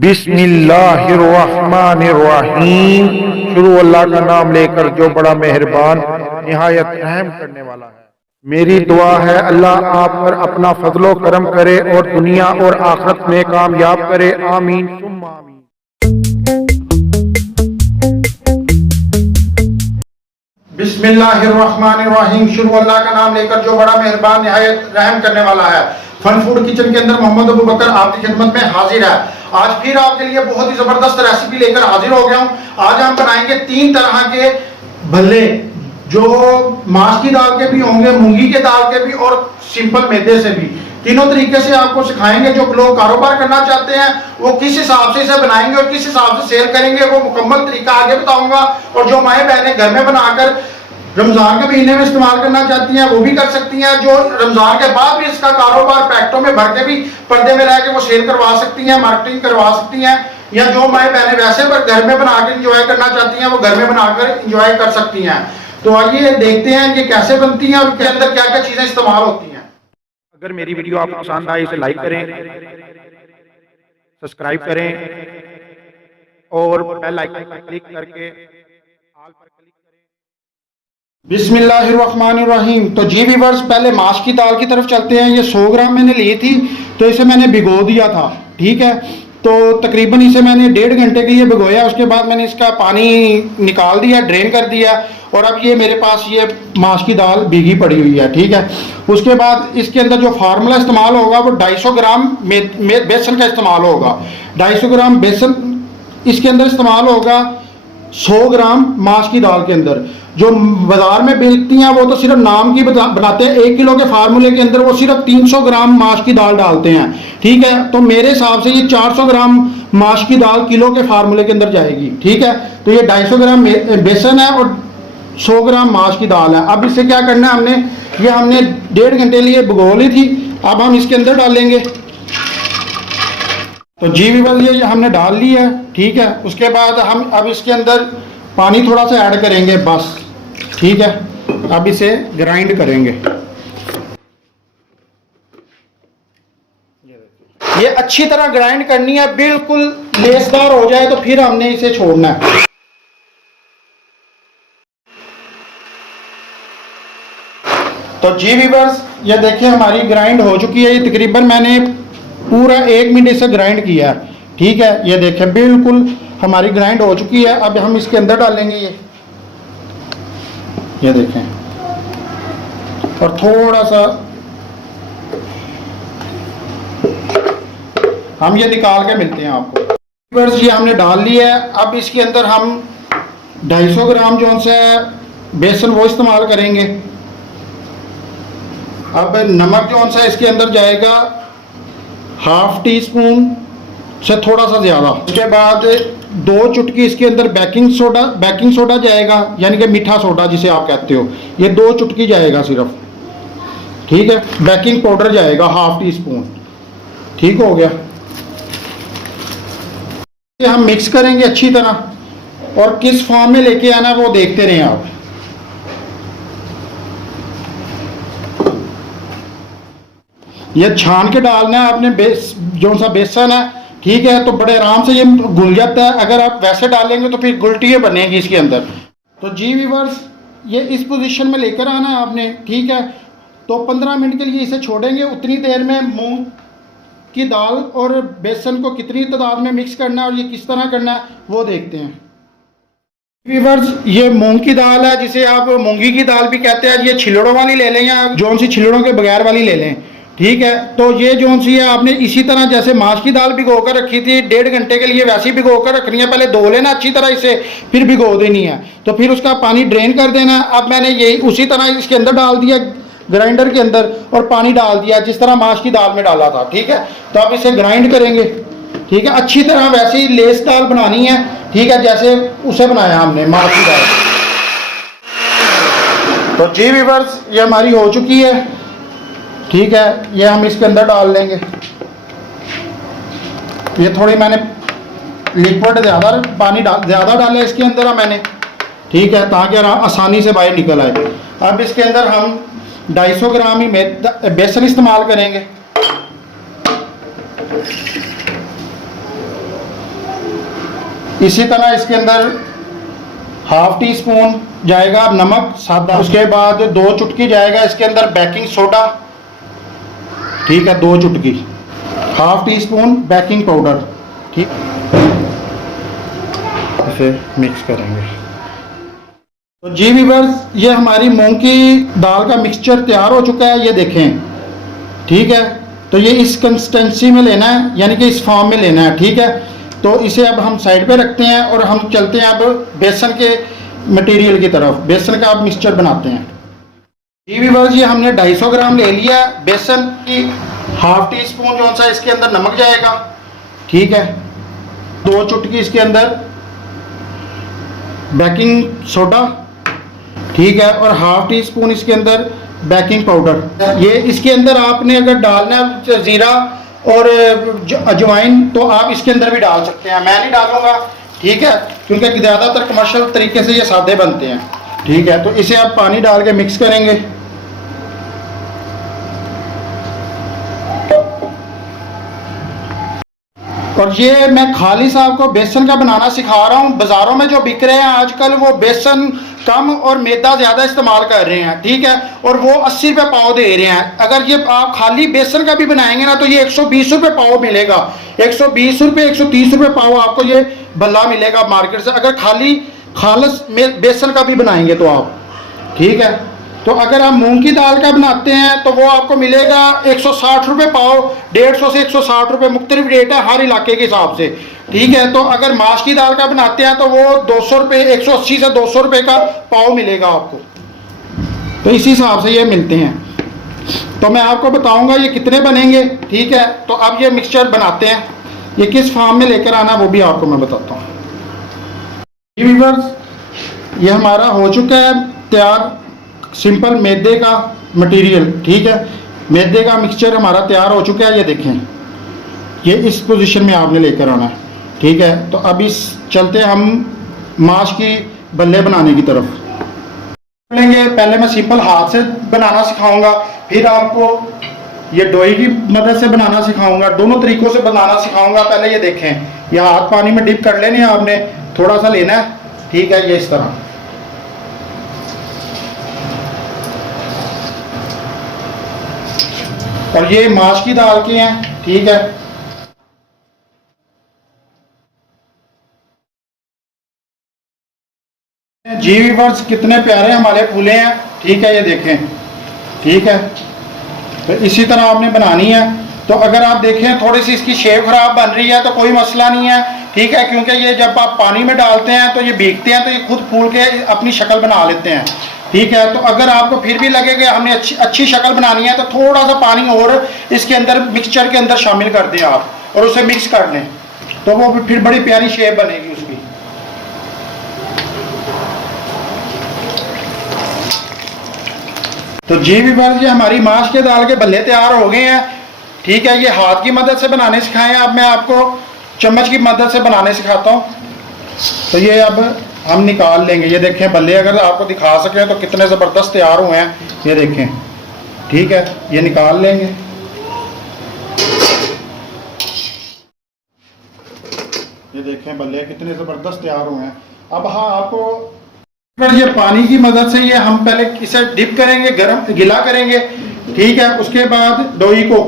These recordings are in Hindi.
बिस्मिल्लाहिर्रहमानिर्रहीम। शुरू अल्लाह का नाम लेकर जो बड़ा मेहरबान निहायत रहम करने वाला है। मेरी दुआ है अल्लाह आप पर अपना फजलो करम करे और दुनिया और आखिरत में कामयाब करे। आमीन सुम्मा आमीन। बिस्मिल्लाहिर्रहमानिर्रहीम। शुरू अल्लाह का नाम लेकर जो बड़ा मेहरबान निहायत रहम करने वाला है। फन फूड किचन के अंदर मोहम्मद अबू बकर आपकी खिदमत में हाजिर है। आज फिर आपके लिए बहुत ही जबरदस्त रेसिपी लेकर हाजिर हो गया हूं। आज हम बनाएंगे 3 तरह के भल्ले, जो माश की दाल के भी होंगे, मूंगी के दाल के भी और सिंपल मैदे से भी। तीनों तरीके से आपको सिखाएंगे। जो लोग कारोबार करना चाहते हैं वो किस हिसाब से इसे बनाएंगे और किस हिसाब से सेल करेंगे, वो मुकम्मल तरीका आगे बताऊंगा। और जो माएँ बहनें घर में बनाकर रमजान के महीने में इस्तेमाल करना चाहती हैं वो भी कर सकती हैं। जो रमजान के बाद भी इसका कारोबार पैकेटों में भर के भी पर्दे में रह के वो सेल करवा सकती हैं, मार्केटिंग करवा सकती हैं। या जो माएँ बहनें वैसे पर घर में बनाकर इंजॉय करना चाहती हैं वो घर में बनाकर इंजॉय कर सकती हैं। तो आइए देखते हैं कि कैसे बनती हैं और इसके अंदर क्या क्या चीजें इस्तेमाल होती हैं। अगर मेरी वीडियो आपको पसंद आए इसे लाइक करें, सब्सक्राइब करें और बेल आइकन पर क्लिक करके ऑल पर क्लिक करें। बिस्मिल्लाहिर्रहमानिर्रहीम। तो जी व्यूअर्स, पहले माश की दाल की तरफ चलते हैं। ये 100 ग्राम मैंने ली थी, तो इसे मैंने भिगो दिया था। ठीक है, तो तकरीबन इसे मैंने 1.5 घंटे के लिए भिगोया। उसके बाद मैंने इसका पानी निकाल दिया, ड्रेन कर दिया। और अब ये मेरे पास ये माश की दाल भीगी पड़ी हुई है। ठीक है, उसके बाद इसके अंदर जो फार्मूला इस्तेमाल होगा वो 250 ग्राम बेसन का इस्तेमाल होगा। 250 ग्राम बेसन इसके अंदर इस्तेमाल होगा 100 ग्राम माश की दाल के अंदर। जो बाजार में बेचती हैं वो तो सिर्फ नाम की बनाते हैं। 1 किलो के फार्मूले के अंदर वो सिर्फ 300 ग्राम माश की दाल डालते हैं। ठीक है, तो मेरे हिसाब से ये 400 ग्राम माश की दाल किलो के फार्मूले के अंदर जाएगी। ठीक है, तो ये 250 ग्राम बेसन है और 100 ग्राम माश की दाल है। अब इससे क्या करना है, हमने 1.5 घंटे लिए भिगो ली थी। अब हम इसके अंदर डालेंगे। तो जी विवल ये हमने डाल ली है। ठीक है, उसके बाद हम अब इसके अंदर पानी थोड़ा सा ऐड करेंगे बस। ठीक है, अब इसे ग्राइंड करेंगे। ये अच्छी तरह ग्राइंड करनी है, बिल्कुल लेसदार हो जाए तो फिर हमने इसे छोड़ना है। तो जी व्यूअर्स, ये देखिए हमारी ग्राइंड हो चुकी है। ये तकरीबन मैंने पूरा 1 मिनट से ग्राइंड किया है। ठीक है, ये देखें बिल्कुल हमारी ग्राइंड हो चुकी है। अब हम इसके अंदर डालेंगे ये देखें, और थोड़ा सा हम ये निकाल के मिलते हैं आपको। बस ये हमने डाल लिया है। अब इसके अंदर हम 250 ग्राम जो सा बेसन वो इस्तेमाल करेंगे। अब नमक जो सा इसके अंदर जाएगा 1/2 टीस्पून से थोड़ा सा ज़्यादा। उसके बाद 2 चुटकी इसके अंदर बेकिंग सोडा जाएगा, यानी कि मीठा सोडा जिसे आप कहते हो। ये 2 चुटकी जाएगा सिर्फ। ठीक है, बेकिंग पाउडर जाएगा 1/2 टीस्पून। ठीक हो गया, ये हम मिक्स करेंगे अच्छी तरह। और किस फॉर्म में लेके आना वो देखते रहें आप। ये छान के डालना है आपने जो सा बेसन है। ठीक है, तो बड़े आराम से ये घुल जाता है। अगर आप वैसे डालेंगे तो फिर गुलटियाँ बनेगी इसके अंदर। तो जी व्यूअर्स, ये इस पोजीशन में लेकर आना है आपने। ठीक है, तो 15 मिनट के लिए इसे छोड़ेंगे। उतनी देर में मूंग की दाल और बेसन को कितनी तादाद में मिक्स करना है और ये किस तरह करना है वो देखते हैं। व्यूअर्स, ये मूंग की दाल है, जिसे आप मूंगी की दाल भी कहते हैं। ये छिलड़ों वाली ले लें या जौन सी छिलड़ों के बगैर वाली ले लें। ठीक है, तो ये जौन सी है आपने इसी तरह जैसे माश की दाल भिगो कर रखी थी 1.5 घंटे के लिए, वैसी भिगो कर रखनी है। पहले धो लेना अच्छी तरह इसे, फिर भिगो देनी है। तो फिर उसका पानी ड्रेन कर देना। अब मैंने यही उसी तरह इसके अंदर डाल दिया ग्राइंडर के अंदर, और पानी डाल दिया जिस तरह माश की दाल में डाला था। ठीक है, तो अब इसे ग्राइंड करेंगे। ठीक है, अच्छी तरह वैसे ही लेस दाल बनानी है। ठीक है, जैसे उसे बनाया हमने माश की दाल। तो जी व्यूअर्स, ये हमारी हो चुकी है। ठीक है, ये हम इसके अंदर डाल लेंगे। ये थोड़ी मैंने लिक्विड ज़्यादा पानी ज़्यादा डाला इसके अंदर मैंने। ठीक है, ताकि आसानी से बाहर निकल आए। अब इसके अंदर हम 250 ग्राम ही बेसन इस्तेमाल करेंगे। इसी तरह इसके अंदर हाफ टी स्पून जाएगा नमक सादा, उसके बाद 2 चुटकी जाएगा इसके अंदर बेकिंग सोडा, ठीक है, 2 चुटकी, half tea spoon baking powder, ठीक, इसे मिक्स करेंगे। तो जी व्यूअर्स, ये हमारी मूंग की दाल का मिक्सचर तैयार हो चुका है, ये देखें, ठीक है। तो ये इस कंसिस्टेंसी में लेना है, यानी कि इस फॉर्म में लेना है, ठीक है। तो इसे अब हम साइड पे रखते हैं और हम चलते हैं अब बेसन के मटेरियल की तरफ। बेसन का अब मिक्सचर बनाते हैं। जी व्यूअर्स, ये हमने 250 ग्राम ले लिया बेसन की, हाफ टी स्पून जो सा इसके अंदर नमक जाएगा, ठीक है, 2 चुटकी इसके अंदर बेकिंग सोडा, ठीक है, और हाफ टी स्पून इसके अंदर बेकिंग पाउडर। ये इसके अंदर आपने अगर डालना है ज़ीरा और अजवाइन तो आप इसके अंदर भी डाल सकते हैं, मैं नहीं डालूंगा, ठीक है, क्योंकि ज़्यादातर कमर्शियल तरीके से ये सादे बनते हैं, ठीक है। तो इसे आप पानी डाल के मिक्स करेंगे। और ये मैं खालिद साहब को बेसन का बनाना सिखा रहा हूँ। बाज़ारों में जो बिक रहे हैं आजकल वो बेसन कम और मैदा ज़्यादा इस्तेमाल कर रहे हैं, ठीक है, और वो 80 रुपये पाव दे रहे हैं। अगर ये आप खाली बेसन का भी बनाएंगे ना तो ये 120 रुपये पाव मिलेगा, 120 रुपये 130 रुपये पाव आपको ये भल्ला मिलेगा मार्केट से, अगर खालिस बेसन का भी बनाएंगे तो आप, ठीक है। तो अगर आप मूंग की दाल का बनाते हैं तो वो आपको मिलेगा 160 रुपये पाव, 150 से 160 रुपये, मुख्तलिफ रेट है हर इलाके के हिसाब से, ठीक है। तो अगर माश की दाल का बनाते हैं तो वो 200 रुपये, 180 से 200 रुपये का पाव मिलेगा आपको। तो इसी हिसाब से ये मिलते हैं। तो मैं आपको बताऊंगा ये कितने बनेंगे, ठीक है। तो अब ये मिक्सचर बनाते हैं, ये किस फॉर्म में लेकर आना वो भी आपको मैं बताता हूँ। व्यूअर्स, ये हमारा हो चुका है तैयार सिंपल मैदे का मटेरियल, ठीक है, मैदे का मिक्सचर हमारा तैयार हो चुका है। ये देखें, ये इस पोजीशन में आपने लेकर आना है, ठीक है। तो अब इस चलते हम माश की बल्ले बनाने की तरफ लेंगे। पहले मैं सिंपल हाथ से बनाना सिखाऊंगा, फिर आपको ये डोई की मदद से बनाना सिखाऊंगा, दोनों तरीकों से बनाना सिखाऊंगा। पहले ये देखें, ये हाथ पानी में डिप कर लेने, आपने थोड़ा सा लेना है, ठीक है, ये इस तरह, और ये माश की दाल के हैं, ठीक है। जी व्यूअर्स, कितने प्यारे हमारे फूले हैं, ठीक है, ये देखें, ठीक है। तो इसी तरह आपने बनानी है। तो अगर आप देखें थोड़ी सी इसकी शेप खराब बन रही है तो कोई मसला नहीं है, ठीक है, क्योंकि ये जब आप पानी में डालते हैं तो ये भीगते हैं तो ये खुद फूल के अपनी शक्ल बना लेते हैं, ठीक है। तो अगर आपको फिर भी लगे कि हमने अच्छी शक्ल बनानी है तो थोड़ा सा पानी और इसके अंदर मिक्सचर के अंदर शामिल कर दें आप और उसे मिक्स कर लें, तो वो फिर बड़ी प्यारी शेप बनेगी उसकी। तो जी व्यूअर्स, ये हमारी माश के दाल के भल्ले तैयार हो गए हैं, ठीक है। ये हाथ की मदद से बनाने सिखाए हैं, अब मैं आपको चम्मच की मदद से बनाने सिखाता हूँ। तो ये अब हम निकाल लेंगे। ये देखें भल्ले, अगर आपको दिखा सकें तो कितने ज़बरदस्त तैयार हुए हैं, ये देखें, ठीक है। ये निकाल लेंगे। ये देखें भल्ले कितने ज़बरदस्त तैयार हुए हैं। अब हाँ, आपको ये पानी की मदद से ये हम पहले इसे डिप करेंगे, गरम गिला करेंगे, ठीक है। उसके बाद डोई को,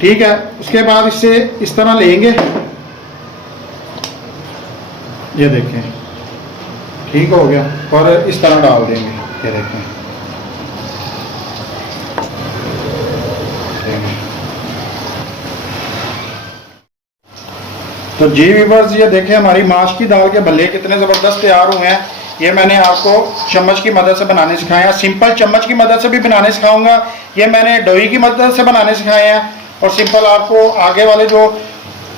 ठीक है, उसके बाद इससे इस तरह लेंगे, ये देखें, ठीक हो गया, और इस तरह डाल देंगे, ये देखें, तो जी व्यूअर्स, ये देखें हमारी माश की दाल के भल्ले कितने ज़बरदस्त तैयार हुए हैं। ये मैंने आपको चम्मच की मदद से बनाने सिखाया, सिंपल चम्मच की मदद से भी बनाने सिखाऊंगा। ये मैंने डोई की मदद से बनाने सिखाए हैं, और सिंपल आपको आगे वाले जो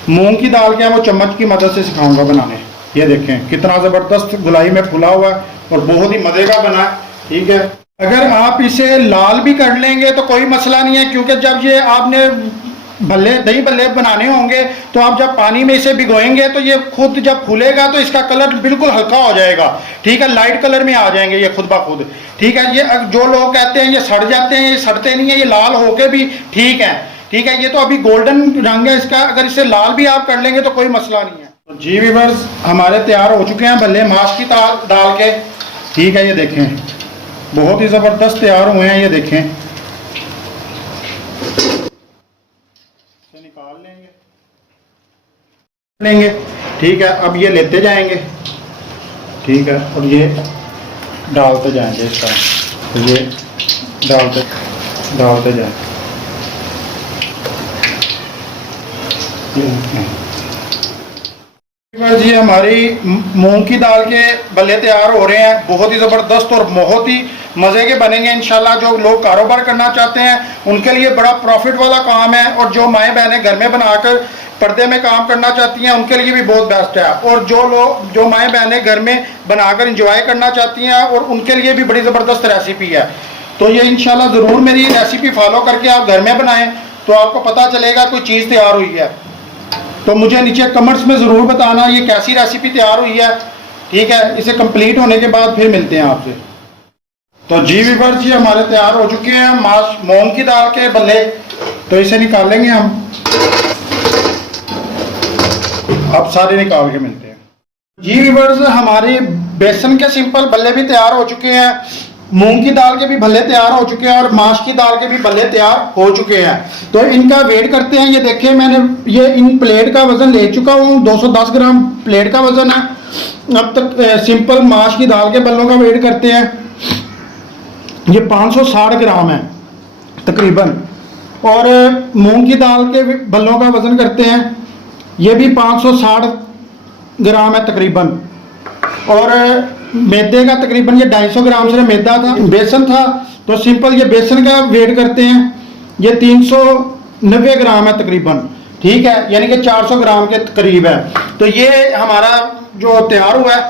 मूंग की दाल के हैं वो चम्मच की मदद से सिखाऊंगा बनाने। ये देखें कितना ज़बरदस्त गुलाई में फुला हुआ है और बहुत ही मज़े का बना है, ठीक है। अगर आप इसे लाल भी कर लेंगे तो कोई मसला नहीं है, क्योंकि जब ये आपने भल्ले दही भल्ले बनाने होंगे तो आप जब पानी में इसे भिगोएंगे तो ये खुद जब फूलेगा तो इसका कलर बिल्कुल हल्का हो जाएगा, ठीक है, लाइट कलर में आ जाएंगे ये खुद ब खुद, ठीक है। ये जो लोग कहते हैं ये सड़ जाते हैं, ये सड़ते नहीं है, ये लाल होके भी ठीक है, ठीक है। ये तो अभी गोल्डन रंग है इसका, अगर इसे लाल भी आप कर लेंगे तो कोई मसला नहीं है। तो जी व्यूअर्स हमारे तैयार हो चुके हैं भल्ले माश की डाल के। ठीक है, ये देखें बहुत ही ज़बरदस्त तैयार हुए हैं। ये देखें, इसे निकाल लेंगे। ठीक है, अब ये लेते जाएंगे। ठीक है, और ये डालते जाएंगे इस तरह। तो ये डालते जाएंगे। जी हमारी मूंग की दाल के भल्ले तैयार हो रहे हैं, बहुत ही ज़बरदस्त और बहुत ही मज़े के बनेंगे इंशाल्लाह। जो लोग कारोबार करना चाहते हैं उनके लिए बड़ा प्रॉफिट वाला काम है, और जो माएँ बहनें घर में बनाकर पर्दे में काम करना चाहती हैं उनके लिए भी बहुत बेस्ट है, और जो माएँ बहनें घर में बनाकर इंजॉय करना चाहती हैं और उनके लिए भी बड़ी ज़बरदस्त रेसिपी है। तो ये इंशाल्लाह ज़रूर मेरी रेसिपी फॉलो करके आप घर में बनाएं, तो आपको पता चलेगा कोई चीज़ तैयार हुई है। तो मुझे नीचे कमेंट्स में ज़रूर बताना ये कैसी रेसिपी तैयार हुई है। ठीक है, इसे कंप्लीट होने के बाद फिर मिलते हैं आपसे। तो जी व्यूअर्स जी हमारे तैयार हो चुके हैं मूंग की दाल के भल्ले। तो इसे निकालेंगे हम, अब सारे निकाल के मिलते हैं। जी व्यूअर्स हमारे बेसन के सिंपल भल्ले भी तैयार हो चुके हैं, मूंग की दाल के भी भल्ले तैयार हो चुके हैं और माश की दाल के भी भल्ले तैयार हो चुके हैं। तो इनका वेट करते हैं। ये देखिए मैंने ये इन प्लेट का वजन ले चुका हूँ, 210 ग्राम प्लेट का वजन है। अब तक सिंपल माश की दाल के भल्लों का वेट करते हैं। ये 560 ग्राम है तकरीबन, और मूंग की दाल के भल्लों का वजन करते हैं, ये भी 560 ग्राम है तकरीबन, और मैदे का तकरीबन ये 250 ग्राम से मैदा था, बेसन था। तो सिंपल ये बेसन का वेट करते हैं, ये 390 ग्राम है तकरीबन। ठीक है, यानी कि 400 ग्राम के करीब है। तो ये हमारा जो तैयार हुआ है,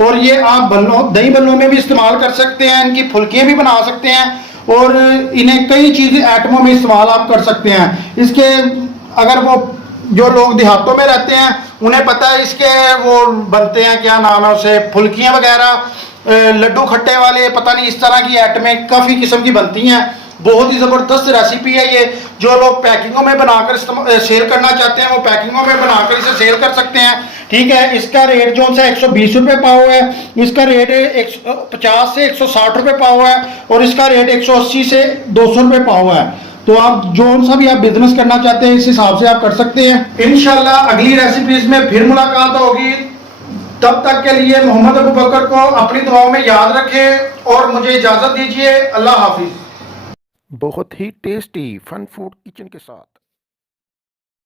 और ये आप दही भल्लों में भी इस्तेमाल कर सकते हैं, इनकी फुल्कियाँ भी बना सकते हैं, और इन्हें कई चीज़ें आइटमों में इस्तेमाल आप कर सकते हैं। इसके अगर वो जो लोग देहातों में रहते हैं उन्हें पता है इसके वो बनते हैं, क्या नाम है उसे, फुल्कियाँ वगैरह, लड्डू खट्टे वाले, पता नहीं इस तरह की आइटमें काफ़ी किस्म की बनती हैं। बहुत ही ज़बरदस्त रेसिपी है ये। जो लोग पैकिंगों में बनाकर सेल करना चाहते हैं वो पैकिंगों में बनाकर इसे सेल कर सकते हैं। ठीक है, इसका रेट जो सा 120 रुपये पाव है, इसका रेट 150 से 160 रुपये पाव है, और इसका रेट 180 से 200 रुपये पाव है। तो आप जो सा भी आप बिजनेस करना चाहते हैं इस हिसाब से आप कर सकते हैं। इंशाल्लाह अगली रेसिपीज में फिर मुलाकात होगी। तब तक के लिए मोहम्मद अबू बकर को अपनी दुआओं में याद रखें और मुझे इजाज़त दीजिए। अल्लाह हाफिज। बहुत ही टेस्टी फन फूड किचन के साथ